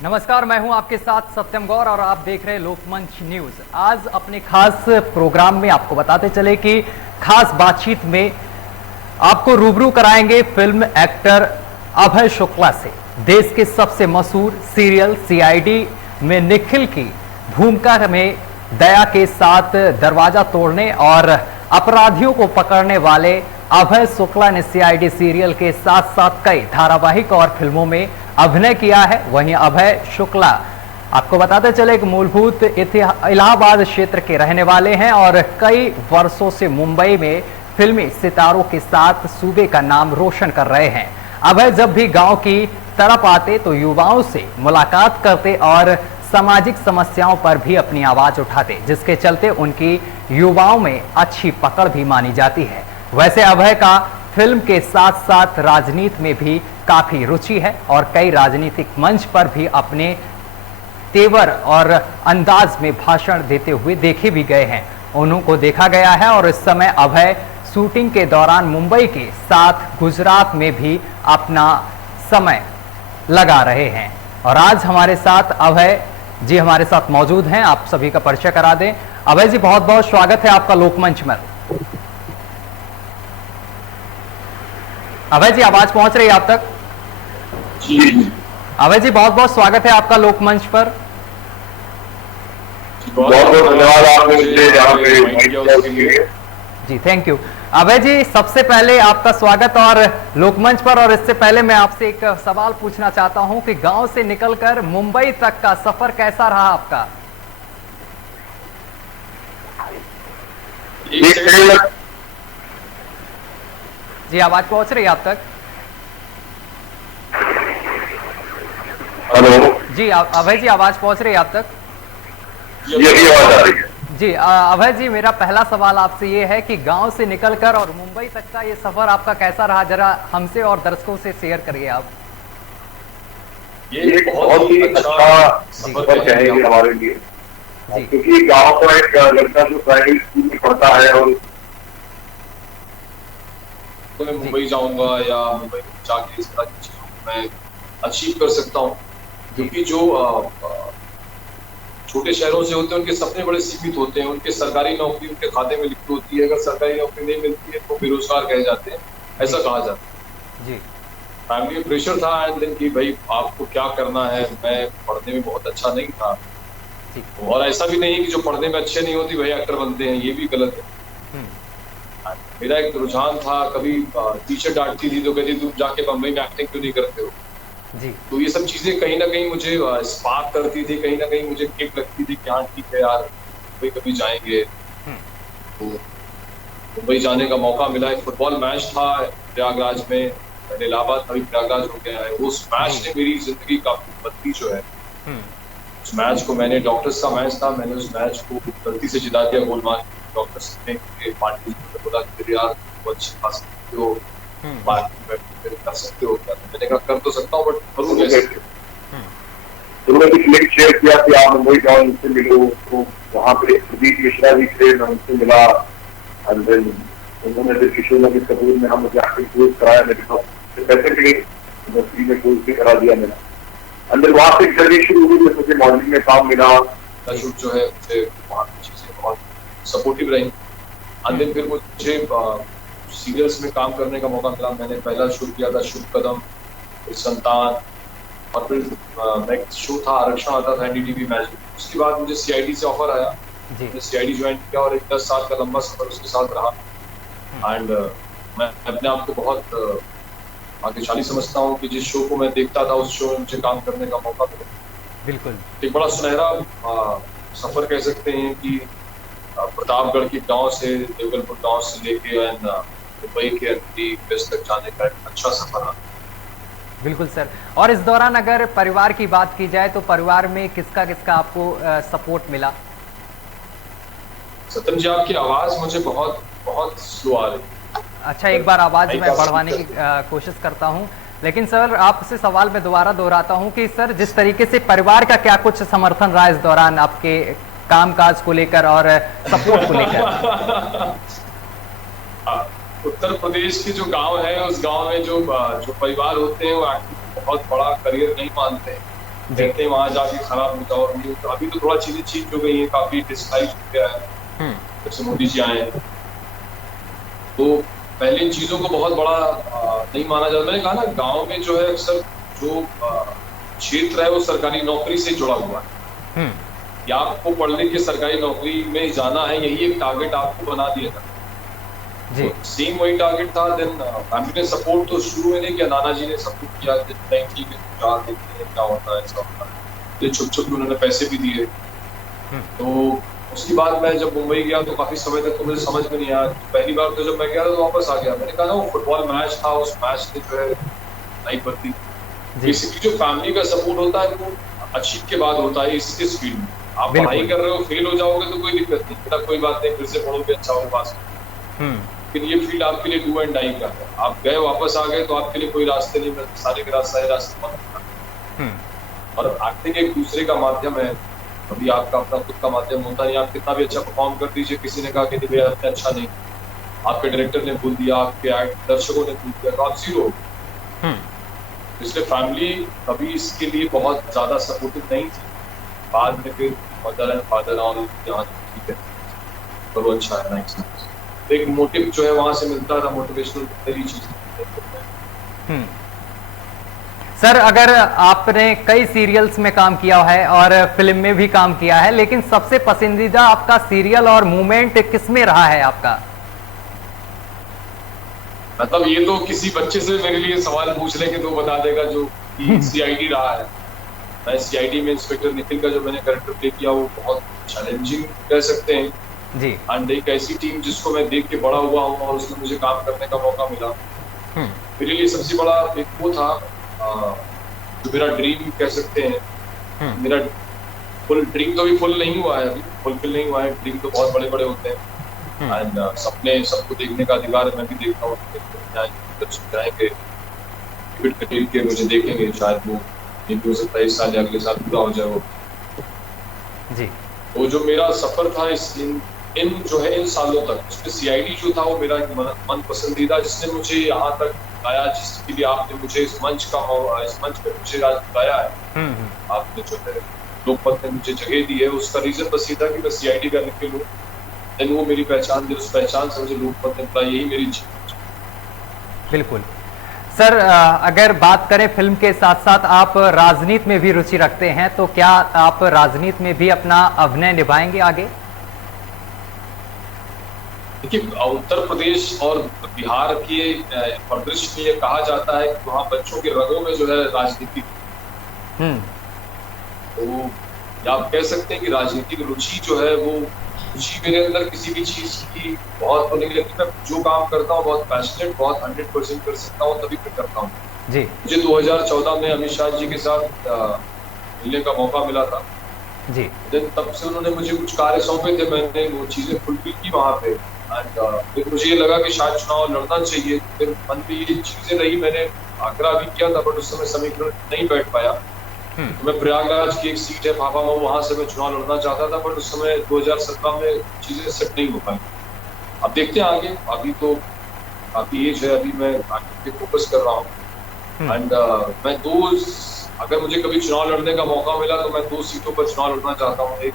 नमस्कार, मैं हूं आपके साथ सत्यम गौर और आप देख रहे हैं लोकमंच न्यूज। आज अपने खास प्रोग्राम में आपको बताते चले कि खास बातचीत में आपको रूबरू कराएंगे फिल्म एक्टर अभय शुक्ला से। देश के सबसे मशहूर सीरियल सीआईडी में निखिल की भूमिका में दया के साथ दरवाजा तोड़ने और अपराधियों को पकड़ने वाले अभय शुक्ला ने सीआईडी सीरियल के साथ साथ कई धारावाहिक और फिल्मों में अभिनय किया है। वहीं अभय शुक्ला आपको बताते चले कि मूलभूत इलाहाबाद क्षेत्र के रहने वाले हैं और कई वर्षों से मुंबई में फिल्मी सितारों के साथ सूबे का नाम रोशन कर रहे हैं। अभय जब भी गांव की तरफ आते तो युवाओं से मुलाकात करते और सामाजिक समस्याओं पर भी अपनी आवाज उठाते, जिसके चलते उनकी युवाओं में अच्छी पकड़ भी मानी जाती है। वैसे अभय का फिल्म के साथ साथ राजनीति में भी काफी रुचि है और कई राजनीतिक मंच पर भी अपने तेवर और अंदाज में भाषण देते हुए देखे भी गए हैं। उनको देखा गया है और इस समय अभय शूटिंग के दौरान मुंबई के साथ गुजरात में भी अपना समय लगा रहे हैं। और आज हमारे साथ अभय जी हमारे साथ मौजूद हैं। आप सभी का परिचय करा दें। अभय जी, बहुत बहुत स्वागत है आपका लोकमंच में। अभय जी, आवाज पहुंच रही है आप तक? अभय जी, बहुत बहुत स्वागत है आपका लोकमंच पर। बहुत बहुत धन्यवाद आपने मुझे यहाँ पे इनवाइट किया उसके लिए। जी थैंक यू। अभय जी, सबसे पहले आपका स्वागत और लोकमंच पर। और इससे पहले मैं आपसे एक सवाल पूछना चाहता हूं कि गांव से निकलकर मुंबई तक का सफर कैसा रहा आपका? जी, आवाज पहुंच रही है आप तक? हेलो जी अभय जी, आवाज पहुंच रही है आप तक? ये भी आवाज आ रही है। जी अभय जी, मेरा पहला सवाल आपसे ये है कि गांव से निकलकर और मुंबई तक का ये सफर आपका कैसा रहा, जरा हमसे और दर्शकों से शेयर करिए आप। ये एक बहुत ही अच्छा सफर कहेंगे हमारे लिए, क्योंकि गांव का एक लड़का जो प्राइमरी स्कूल में पढ़ता है और तो मैं मुंबई जाऊंगा या मुंबई में जाके इस तरह की चीजों को मैं अचीव कर सकता हूँ, क्योंकि जो छोटे शहरों से होते हैं उनके सपने बड़े सीमित होते हैं। उनके सरकारी नौकरी उनके खाते में लिखी होती है, अगर सरकारी नौकरी नहीं मिलती है तो बेरोजगार कहे जाते हैं, ऐसा कहा जाता है। जी, फैमिली में प्रेशर था एंड देन कि भाई आपको क्या करना है। मैं पढ़ने में बहुत अच्छा नहीं था, और ऐसा भी नहीं है कि जो पढ़ने में अच्छे नहीं होती वही एक्टर बनते हैं, ये भी गलत है। मेरा एक रुझान था, कभी टीचर डांटती थी तो कहती तुम जाके बम्बई में एक्टिंग क्यों नहीं करते हो जी। तो ये सब चीजें कहीं ना कहीं मुझे स्पार्क करती थी, कहीं ना कहीं मुझे किक लगती थी कि हाँ ठीक है यार, मुंबई कभी जाएंगे। तो मुंबई जाने का मौका मिला। एक फुटबॉल मैच था प्रयागराज में, मैंने इलाहाबाद अभी प्रयागराज हो गया है। उस मैच ने मेरी जिंदगी काफी बदली जो है। उस मैच को मैंने, डॉक्टर्स का मैच था, मैंने उस मैच को गलती से जिता दिया गोल मार। डॉक्टर्स ने पार्टी बोला कि यार वो अच्छी खा सकते हो, कर सकते हो क्या? मैंने कहा कर तो सकता हूँ बट करूँ कैसे? तुमने कुछ लिंक शेयर किया कि आप मुंबई जाओ, उनसे मिलो। तो वहाँ पे प्रदीप मिश्रा जी थे, मैं उनसे मिला। उन्होंने फिर किशोर नबी कपूर में हम मुझे एक्टिंग कोर्स कराया, मेरे पास पैसे मिले, फ्री में कोर्स भी करा दिया मेरा। अंदर वहाँ से जर्नी शुरू हुई, जब मुझे मॉडलिंग में काम मिला। शूट जो है मुझे वहाँ की चीजें बहुत सपोर्टिव रही। अंदर फिर मुझे सीरियल्स में काम करने का मौका मिला। मैंने पहला शूट किया था शुभ कदम, फिर संतान, और फिर नेक्स्ट शो था आरक्षण आता था एनडीटीवी मैच। उसके बाद मुझे सीआईडी से ऑफर आया, मैंने सीआईडी ज्वाइन किया और एक 10 साल का लंबा सफर उसके साथ रहा। एंड मैं अपने आप को बहुत भाग्यशाली समझता हूँ कि जिस शो को मैं देखता था उस शो में मुझे काम करने का मौका मिला। बिल्कुल एक बड़ा सुनहरा सफर कह सकते हैं कि प्रतापगढ़ के गांव से, देवगलपुर गांव से लेके मुंबई के अंदर वेस्ट तक जाने का एक अच्छा सफर रहा। बिल्कुल सर। और इस दौरान अगर परिवार की बात की जाए तो परिवार में किसका किसका आपको सपोर्ट मिला? सत्यम जी, आपकी आवाज मुझे बहुत बहुत स्लो आ रही है। अच्छा, एक बार आवाज मैं बढ़वाने की कोशिश करता हूं। लेकिन सर, आपसे सवाल मैं दोबारा दोहराता हूं कि सर, जिस तरीके से परिवार का क्या कुछ समर्थन रहा इस दौरान आपके कामकाज को लेकर और सपोर्ट को लेकर? उत्तर प्रदेश के जो गांव है, उस गांव में जो परिवार होते हैं वो बहुत बड़ा करियर नहीं मानते हैं। कहते हैं वहां जाके खराब होता और नहीं होता। अभी तो थोड़ा चीजें चेंज हो गई हैं, काफी डिजिटाइज हो गया है जैसे मोदी जी आए हैं। तो पहले इन चीजों को बहुत बड़ा नहीं माना जाता। मैंने कहा ना, गांव में जो है अक्सर जो क्षेत्र है वो सरकारी नौकरी से जुड़ा हुआ है, या आपको पढ़ने के सरकारी नौकरी में जाना है, यही एक टारगेट आपको बना दिया था। तो सेम वही टारगेट था। देन फैमिली ने सपोर्ट तो शुरू में नहीं किया, नाना जी ने सपोर्ट किया, देखते हैं क्या होता है, ऐसा होता है, छुप छुप उन्होंने पैसे भी दिए। तो उसके बाद मैं जब मुंबई गया तो काफी समय तक तो मुझे समझ में नहीं आया। पहली बार तो जब मैं गया तो वापस आ गया। मैंने कहा ना, वो फुटबॉल मैच था, उस मैच ने जो है लाइफ बदली। बेसिकली जो फैमिली का सपोर्ट होता है वो अचीव के बाद होता है इस फील्ड में। आप पढ़ाई कर रहे हो, फेल हो जाओगे तो कोई दिक्कत नहीं, बेटा कोई बात नहीं, फिर से पढ़ोगे, अच्छा होगा पास। लेकिन ये फील्ड आपके लिए डू एंड डाई का है। आप गए वापस आ गए तो आपके लिए कोई रास्ते नहीं, सारे के रास्ते बंद। और एक्टिंग एक दूसरे का माध्यम है, अभी आपका अपना खुद का माध्यम होता नहीं। आप कितना भी अच्छा परफॉर्म कर दीजिए, किसी ने कहा कि नहीं भैया अच्छा नहीं, आपके डायरेक्टर ने भूल दिया, आपके दर्शकों ने भूल दिया, तो आप जीरो। इसलिए फैमिली कभी इसके लिए बहुत ज्यादा सपोर्टिव नहीं थी। बाद में फिर मदर एंड फादर और यहाँ ठीक है, तो अच्छा है, नाइस। एक मोटिव जो है वहां से मिलता था, मोटिवेशनल तरी चीजें। सर, अगर आपने कई सीरियल्स में काम किया है और फिल्म में भी काम किया है, लेकिन सबसे पसंदीदा आपका सीरियल और मोमेंट किसमें रहा है आपका? मतलब ये तो किसी बच्चे से मेरे लिए सवाल पूछ ले कि तो बता देगा जो सीआईडी रहा है। मैं सीआईडी में इंस्पेक्टर निखिल का जो मैंने कैरेक्टर प्ले किया वो बहुत चैलेंजिंग कह सकते हैं जी। एंड एक ऐसी टीम जिसको मैं देख के बड़ा हुआ हूँ और उसमें मुझे काम करने का मौका मिला। मेरे लिए सबसे बड़ा एक वो था जो मेरा ड्रीम कह सकते हैं। मेरा फुल ड्रीम तो अभी फुल नहीं हुआ है, अभी फुलफिल नहीं हुआ है। ड्रीम तो बहुत बड़े बड़े होते हैं एंड सपने सबको देखने का अधिकार है, मैं भी देखता हूँ। जाएंगे के मुझे देखेंगे, शायद वो हो सकता है इस साल या अगले साल पूरा हो जाए वो जी। वो जो मेरा सफर था इन जो है इन सालों तक, उसमें सीआईडी जो था वो मेरा मन पसंदीदा, जिसने मुझे यहाँ तक लाया, जिसके लिए आपने मुझे इस मंच पे मुझे आज बुलाया है। आपने जो है लोकमत में मुझे जगह दी है, उसका रीजन बस ये था कि मैं सीआईडी का निकल हूँ। देन वो मेरी पहचान थी, उस पहचान से मुझे लोकमत ने बुलाया, यही मेरी जीत। बिल्कुल सर, अगर बात करें फिल्म के साथ साथ आप राजनीति में भी रुचि रखते हैं, तो क्या आप राजनीति में भी अपना अभिनय निभाएंगे आगे? देखिए, उत्तर प्रदेश और बिहार के परिदृश्य में ये कहा जाता है कि वहाँ बच्चों के रगों में जो है राजनीति, तो आप कह सकते हैं कि राजनीतिक रुचि जो है वो रुचि मेरे अंदर किसी भी चीज की बहुत तो नहीं, लेकिन मैं जो काम करता हूँ बहुत पैशनेट, बहुत 100% कर सकता हूँ, तभी मैं करता हूँ जी। मुझे 2014 में अमित शाह जी के साथ मिलने का मौका मिला था जी। तब से उन्होंने मुझे कुछ कार्य सौंपे थे, मैंने वो चीजें फुलफिल की वहाँ पे। एंड फिर मुझे ये लगा कि शायद चुनाव लड़ना चाहिए। फिर मन में ये चीजें रही, मैंने आग्रह भी किया था, बट उस समय समीकरण नहीं बैठ पाया। तो मैं प्रयागराज की एक सीट है भाभामऊ, वहां से मैं चुनाव लड़ना चाहता था, बट उस समय 2017 में चीजें सेट नहीं हो पाई। अब देखते हैं आगे, अभी तो काफी एज है, अभी मैं आगे पे फोकस कर रहा हूँ। एंड मैं अगर मुझे कभी चुनाव लड़ने का मौका मिला तो मैं 2 सीटों पर चुनाव लड़ना चाहता हूँ। एक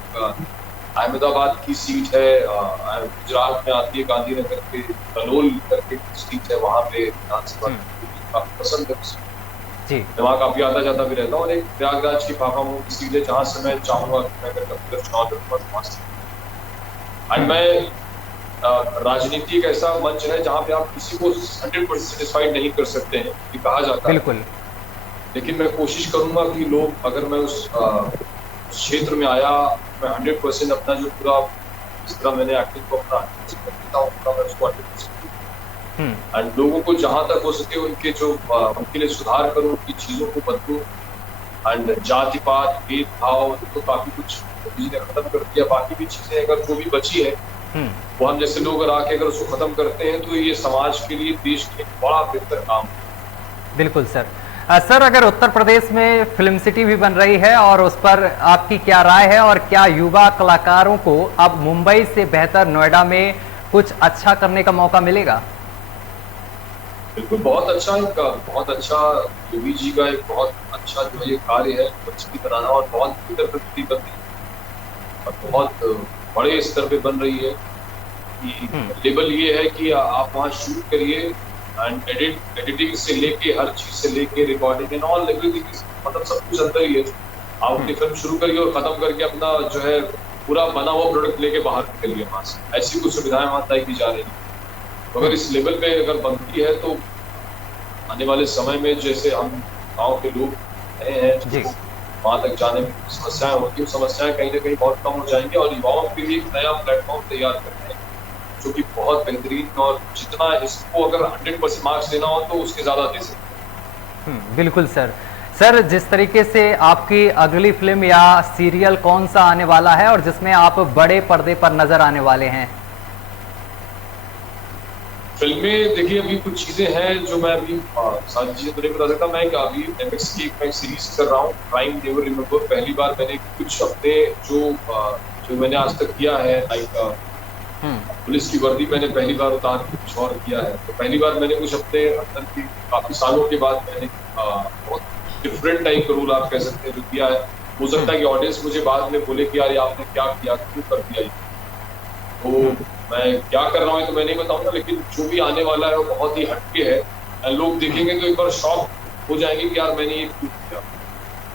अहमदाबाद की सीट है, गुजरात में आती है, गांधीनगर के कलोल करके सीट है, वहां पे विधानसभा काफी पसंद है जी। मैं वहाँ काफी आता जाता भी रहता हूँ। और एक प्रयागराज की भाभामऊ की सीट है जहाँ से मैं चाहूंगा कि मैं अगर चुनाव लड़ूंगा तो मैं राजनीति एक ऐसा मंच है जहाँ पे आप किसी को 100% सेटिस्फाइड नहीं कर सकते हैं, ये कहा जाता है। बिल्कुल। लेकिन मैं कोशिश करूंगा कि लोग, अगर मैं उस क्षेत्र में आया, मैं 100% अपना जो पूरा, जिस तरह मैंने एक्टिंग को अपना मैं उसको 100% एंड लोगों को जहां तक हो सके उनके लिए सुधार करूं, उनकी चीजों को बदलूं। एंड जाति पात भेदभाव तो काफी कुछ ने खत्म कर दिया, बाकी भी चीजें अगर जो भी बची है वो हम जैसे लोग आके अगर उसको खत्म करते हैं तो ये समाज के लिए, देश के लिए बड़ा बेहतर काम है। बिल्कुल सर। सर, अगर उत्तर प्रदेश में फिल्म सिटी भी बन रही है और उस पर आपकी क्या राय है, और क्या युवा कलाकारों को अब मुंबई से बेहतर नोएडा में कुछ अच्छा करने का मौका मिलेगा? बिल्कुल, बहुत अच्छा योगी जी का एक बहुत अच्छा जो है ये कार्य है बच्चे की बनाना, और बहुत बेहतर प्रकृति बन रही है और बहुत बड़े स्तर पे बन रही है कि लेवल ये है कि आप वहाँ शूट करिए एंड एडिटिंग से लेके हर चीज से लेके रिकॉर्डिंग एंड ऑल एवरीथिंग, मतलब सब कुछ अंदर ही है। आप अपनी फिल्म शुरू करिए और खत्म करके अपना जो है पूरा बना हुआ प्रोडक्ट लेके बाहर निकलिए वहाँ से। ऐसी कुछ सुविधाएं वहाँ तय की जा रही है। तो अगर इस लेवल पे अगर बनती है तो आने वाले समय में जैसे हम गाँव के लोग नए हैं वहाँ तक जाने में समस्याएं होती है, समस्याएं कहीं ना कहीं बहुत कम हो जाएंगी और युवाओं के लिए एक नया प्लेटफॉर्म तैयार करना है जो कि बहुत बेहतरीन, और जितना इसको अगर 100% मार्क्स देना हो तो उसके ज्यादा दे सकते हैं। बिल्कुल सर। सर, जिस तरीके से आपकी अगली फिल्म या सीरियल कौन सा आने वाला है और जिसमें आप बड़े पर्दे पर नजर आने वाले हैं? फिल्में देखिए अभी कुछ चीजें हैं जो मैं अभी सारी चीजें तो नहीं बता सकता। मैं अभी एमएक्स की एक सीरीज कर रहा हूँ, क्राइम नेवर रिमेंबर। पहली बार मैंने कुछ अपने जो मैंने आज तक किया है, लाइक पुलिस की वर्दी मैंने पहली बार उतार के कुछ और किया है। तो पहली बार मैंने कुछ अपने अंदर की काफी सालों के बाद मैंने बहुत डिफरेंट टाइप का रोल आप कह सकते हैं जो किया है। हो सकता है कि ऑडियंस मुझे बाद में बोले कि यार ये आपने क्या किया, क्यों कर दिया ये। तो मैं क्या कर रहा हूँ तो मैं नहीं बताऊंगा, लेकिन जो भी आने वाला है वो बहुत ही हटके है। लोग देखेंगे तो एक बार शॉक हो जाएंगे कि यार मैंने ये क्यों किया।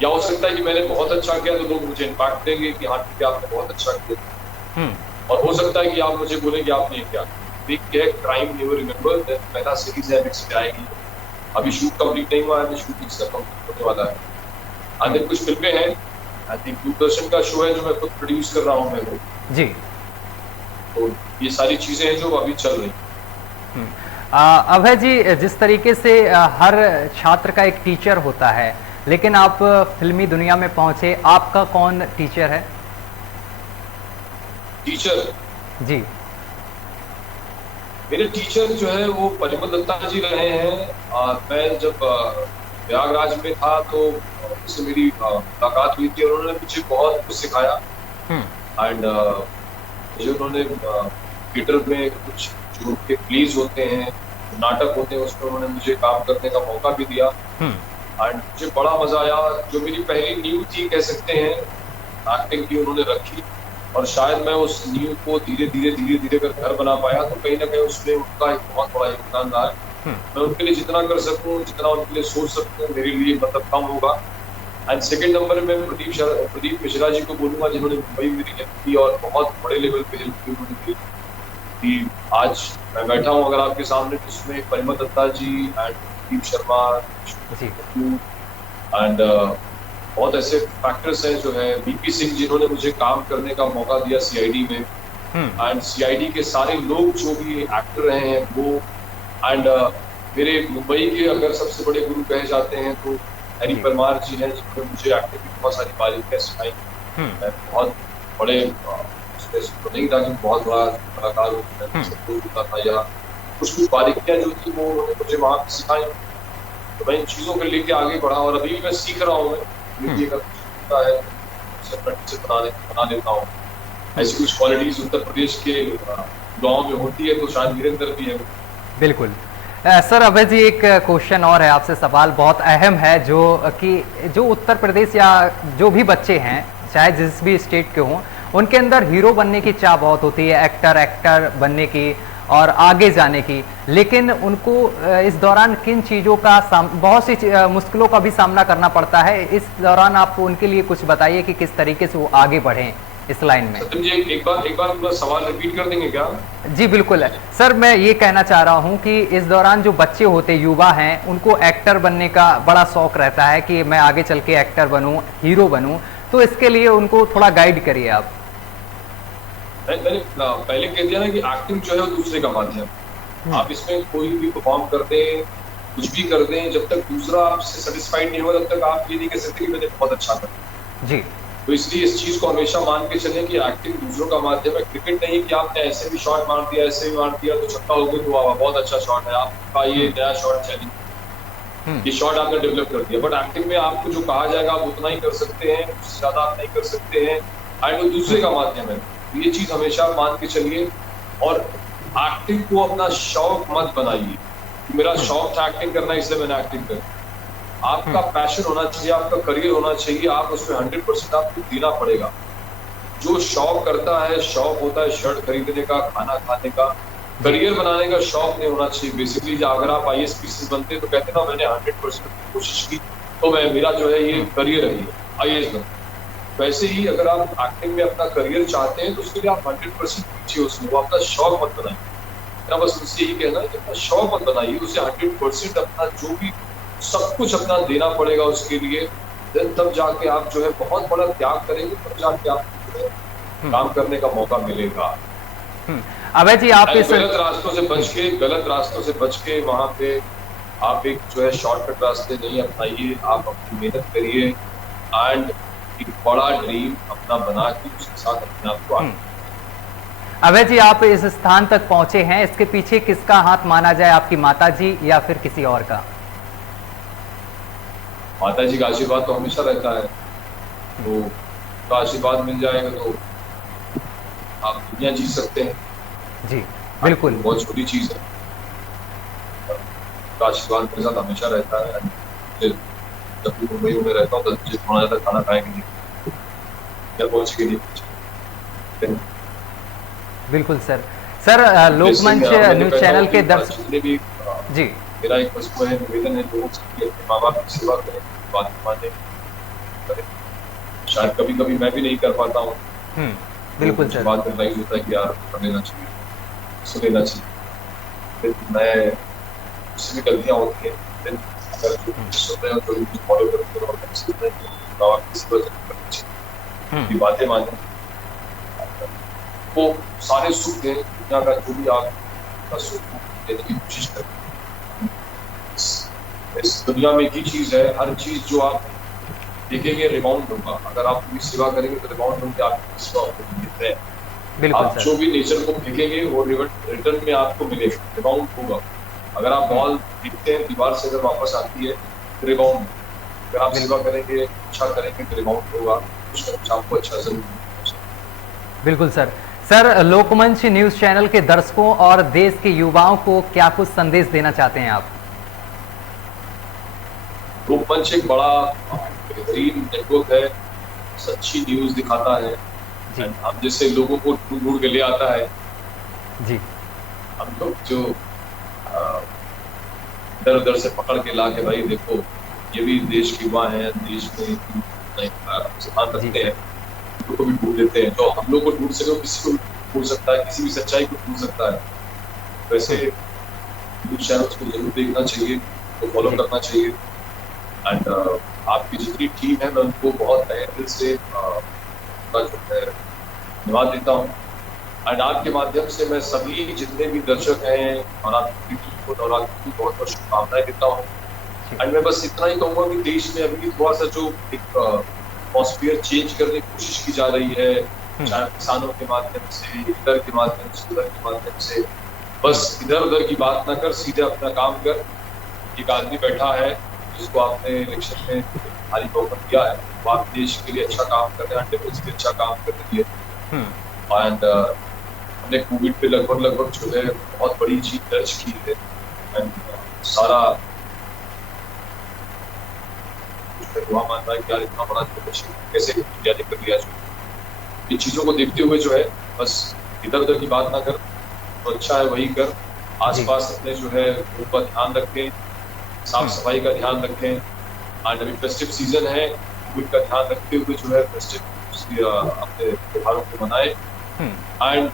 या हो सकता है कि मैंने बहुत अच्छा किया तो लोग मुझे इम्पैक्ट देंगे कि हाँ ठीक है आपने बहुत अच्छा किया। और हो सकता है कि आप मुझे बोले कि आपने ये क्या किया। क्राइम नेवर रिमेंबर पहला सीरीज है, नेक्स्ट पे आएगी। अभी शूट कंप्लीट नहीं हुआ है, शूटिंग से कंप्लीट होने वाला है। आगे कुछ फिल्में हैं, आई थिंक दूरदर्शन का शो है जो मैं खुद प्रोड्यूस कर रहा हूँ मैं जी। तो ये सारी चीजें हैं जो अभी चल रही हैं। अभय जी, जिस तरीके से हर छात्र का एक टीचर होता है, लेकिन आप फिल्मी दुनिया में पहुंचे, आपका कौन टीचर है? टीचर जी, मेरे टीचर जो है वो परिमल दत्ता जी रहे हैं। मैं जब प्रयागराज में था तो उससे मेरी मुलाकात हुई थी, उन्होंने मुझे बहुत कुछ सिखाया। एंड जो उन्होंने थिएटर में कुछ जो उनके प्लेज होते हैं, नाटक होते हैं, उसमें उन्होंने मुझे काम करने का मौका भी दिया। एंड मुझे बड़ा मजा आया। जो मेरी पहली नींव थी कह सकते हैं एक्टिंग की, उन्होंने रखी, और शायद मैं उस नींव को धीरे धीरे कर घर बना पाया। तो कहीं ना कहीं उसमें उनका एक बहुत बड़ा योगदान रहा है। मैं उनके लिए जितना कर सकूं, जितना उनके लिए सोच सकूं, मेरे लिए मतलब कम होगा। एंड सेकंड नंबर में प्रदीप मिश्रा जी को बोलूंगा, जिन्होंने मुंबई मेरी हेल्प की और बहुत बड़े लेवल पे हेल्प की उन्होंने कि आज मैं बैठा हूँ अगर आपके सामने, तो उसमें परिमल दत्ता जी एंड प्रदीप शर्मा एंड बहुत ऐसे फैक्टर्स हैं जो है बीपी सिंह जिन्होंने मुझे काम करने का मौका दिया सीआईडी में। एंड सीआईडी के सारे लोग जो भी एक्टर रहे हैं वो, एंड मेरे मुंबई के अगर सबसे बड़े गुरु कहे जाते हैं तो हरी परमार जी हैं, जिन्होंने मुझे एक्टिंग की बहुत सारी बारीकियां सिखाई। मैं बहुत बड़े उसमें तो नहीं था कि बहुत बड़ा कलाकार होता था, या कुछ बारीकियां जो थी वो उन्होंने मुझे वहाँ सिखाई। तो मैं इन चीजों को लेके आगे बढ़ा और अभी भी मैं सीख रहा हूँ। बना लेता हूँ। ऐसी कुछ क्वालिटीज उत्तर प्रदेश के गाँव में होती है तो शायद मेरे अंदर भी है। बिल्कुल। सर, अभय जी, एक क्वेश्चन और है आपसे, सवाल बहुत अहम है, जो उत्तर प्रदेश या जो भी बच्चे हैं चाहे जिस भी स्टेट के हों, उनके अंदर हीरो बनने की चाह बहुत होती है, एक्टर बनने की और आगे जाने की। लेकिन उनको इस दौरान किन चीज़ों का बहुत सी मुश्किलों का भी सामना करना पड़ता है। इस दौरान आप उनके लिए कुछ बताइए कि किस तरीके से वो आगे बढ़ें इस लाइन में। सत्यम जी, एक बार पूरा सवाल रिपीट कर देंगे क्या? जी बिल्कुल सर, मैं ये कहना चाह रहा हूँ कि इस दौरान जो बच्चे होते, युवा हैं, उनको एक्टर बनने का बड़ा शौक रहता है कि मैं आगे चल के एक्टर बनूं, हीरो बनूं, तो इसके लिए उनको थोड़ा गाइड करिए आप। मैंने पहले कह दिया ना कि एक्टिंग जो है वो दूसरे का माध्यम। आप इसमें कोई भी परफॉर्म कर दें, कुछ भी कर दें, जब तक दूसरा आपसे सेटिस्फाइड नहीं हो तब तक आप ये नहीं कह सकते कि मैंने बहुत अच्छा कर जी। तो इसलिए इस चीज को हमेशा मान के चलें कि एक्टिंग दूसरों का माध्यम है। क्रिकेट नहीं कि आपने ऐसे भी शॉट मार दिया, ऐसे भी मार दिया तो छक्का हो गया तो बहुत अच्छा शॉट है, आपका ये नया शॉट चैलेंज, ये शॉट आपने डेवलप कर दिया। बट एक्टिंग में आपको जो कहा जाएगा आप उतना ही कर सकते हैं, उससे ज्यादा आप नहीं कर सकते हैं, एंड वो दूसरे का माध्यम है। ये चीज हमेशा मान के चलिए और एक्टिंग को अपना शौक मत बनाइए। मेरा शौक था एक्टिंग करना, इसलिए मैंने एक्टिंग करी। आपका पैशन होना चाहिए, आपका करियर होना चाहिए, आप उसमें 100% आपको देना पड़ेगा। जो शौक करता है, शौक होता है शर्ट खरीदने का, खाना खाने का, करियर बनाने का शौक नहीं होना चाहिए। बेसिकली अगर आप IAS पीसीस बनते तो कहते ना मैंने 100% कोशिश की, तो मेरा जो है ये करियर है, ये IAS बनना। वैसे ही अगर आप एक्टिंग में अपना करियर चाहते हैं तो उसके लिए आप 100% पीछे उसमें, वो अपना शौक मत बनाइए। मेरा बस उससे यही कहना है कि अपना शौक मत बनाइए, उसे 100% अपना जो भी सब कुछ अपना देना पड़ेगा उसके लिए। देन तब जाके आप जो है बहुत बड़ा त्याग करेंगे, तब जाके आप जो है काम करने का मौका मिलेगा। अभय जी, आप इस गलत रास्तों से बच के वहां पे आप एक जो है शॉर्टकट रास्ते नहीं अपनाइए, आप अपनी मेहनत करिए एंड एक बड़ा ड्रीम अपना बना के उसके साथ अपने आप को अभय जी, आप इस स्थान तक पहुंचे हैं, इसके पीछे किसका हाथ माना जाए, आपकी माताजी या फिर किसी और का? माताजी का आशीर्वाद तो हमेशा रहता है, तो आशीर्वाद मिल जाएगा तो आप दुनिया जीत सकते हैं। जी बिल्कुल, बहुत छोटी चीज है, तो आशीर्वाद मेरे साथ हमेशा रहता है। जब भी मुंबई में रहता हूँ 10 बजे थोड़ा ज्यादा खाना खाएंगे नहीं, क्या पहुंचेंगे नहीं पहुंचे। बिल्कुल सर लोकमंच न्यूज चैनल के दर्शक भी जी, मेरा एक बस है निवेदन है लोगों से अपने माँ बाप की सेवा करें, बात माने करें। शायद कभी कभी मैं भी नहीं कर पाता हूँ, बिल्कुल सर, बात में राइज होता है कि यार कर लेना चाहिए, सुन लेना चाहिए। मैं उससे भी गलतियाँ होती हैं, अगर सुन रहे हो तो फॉलो करते हो, माँ बाप की सेवा करनी चाहिए, बातें माने। वो सारे सुख हैं दुनिया का, जो भी आप सुख देने की कोशिश करें। इस दुनिया में एक ही चीज है, हर चीज जो आप देखेंगे रिबाउंड होगा। अगर आप पूरी सेवा करेंगे तो रिबाउंड होंगे, आपकी सेवा मिलते हैं। आप जो भी नेचर को फेंकेंगे वो रिटर्न में आपको मिलेगा, रिबाउंड होगा। अगर आप बॉल फेंकते हैं दीवार से, अगर वापस आती है तो रिबाउंड। अगर आप सेवा करेंगे, अच्छा करेंगे तो रिबाउंड होगा, कुछ ना कुछ आपको अच्छा जरूर मिलेगा। बिल्कुल सर, लोकमंच न्यूज चैनल के दर्शकों और देश के युवाओं को क्या कुछ संदेश देना चाहते हैं आप? लोकमंच एक बड़ा बेहतरीन नेटवर्क है, सच्ची न्यूज दिखाता है, हम जैसे लोगों को ढूंढ के ले आता है जी। हम लोग जो इधर उधर से पकड़ के ला के भाई देखो ये भी देश के युवा हैं, देश में स्थान रखते हैं, को भी ढूंढ लेते हैं। जो हम लोग को ढूंढ सके किसी को ढूंढ सकता है, किसी भी सच्चाई को ढूंढ सकता है। वैसे न्यूज चैनल्स को जरूर देखना चाहिए, तो फॉलो करना चाहिए। एंड आपकी जितनी टीम है मैं उनको बहुत तहे दिल से धन्यवाद देता हूँ। एंड आपके माध्यम से मैं सभी जितने भी दर्शक हैं और आपकी टीम को नवरात्रि की बहुत बहुत शुभकामनाएं देता हूँ। एंड मैं बस इतना ही कहूँगा कि देश में अभी थोड़ा सा जो एक एटमॉस्फेयर चेंज करने की कोशिश की जा रही है, चाहे किसानों के माध्यम से, इधर के माध्यम से, उधर के माध्यम से, बस इधर उधर की बात ना कर, सीधे अपना काम कर। एक आदमी बैठा है जिसको आपने इलेक्शन में भारी बहुमत दिया है, वो आप देश के लिए अच्छा काम कर रहे हैं, डेमोक्रेसी अच्छा काम कर रही है। एंड हमने कोविड पे लगभग जो है बहुत बड़ी जीत दर्ज की है। एंड सारा हुआ मानता है कि यार इतना बड़ा कैसे इंडिया ने कर लिया। इन चीजों को देखते हुए जो है बस इधर उधर की बात ना कर, तो अच्छा है वही कर। आसपास अपने जो है उनका ध्यान रखें, साफ सफाई का ध्यान रखें। एंड अभी फेस्टिव सीजन है, कोविड का ध्यान रखते हुए जो है फेस्टिव अपने त्योहारों को मनाए। एंड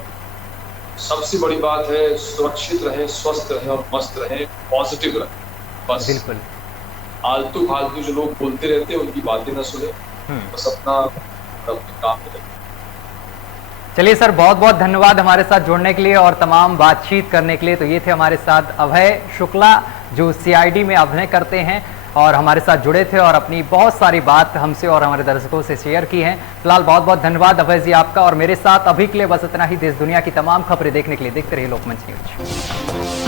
सबसे बड़ी बात है सुरक्षित रहें, स्वस्थ रहें और मस्त रहें, पॉजिटिव रहें। बस बिल्कुल, आलतू फालतू जो लोग बोलते रहते हैं उनकी बातें न सुने, बस अपना काम करें। चलिए सर, बहुत बहुत धन्यवाद हमारे साथ जुड़ने के लिए और तमाम बातचीत करने के लिए। तो ये थे हमारे साथ अभय शुक्ला जो CID में अभिनय करते हैं और हमारे साथ जुड़े थे और अपनी बहुत सारी बात हमसे और हमारे दर्शकों से शेयर की हैं। फिलहाल बहुत बहुत धन्यवाद अभय जी आपका। और मेरे साथ अभी के लिए बस इतना ही। देश दुनिया की तमाम खबरें देखने के लिए देखते रहिए लोकमंच न्यूज।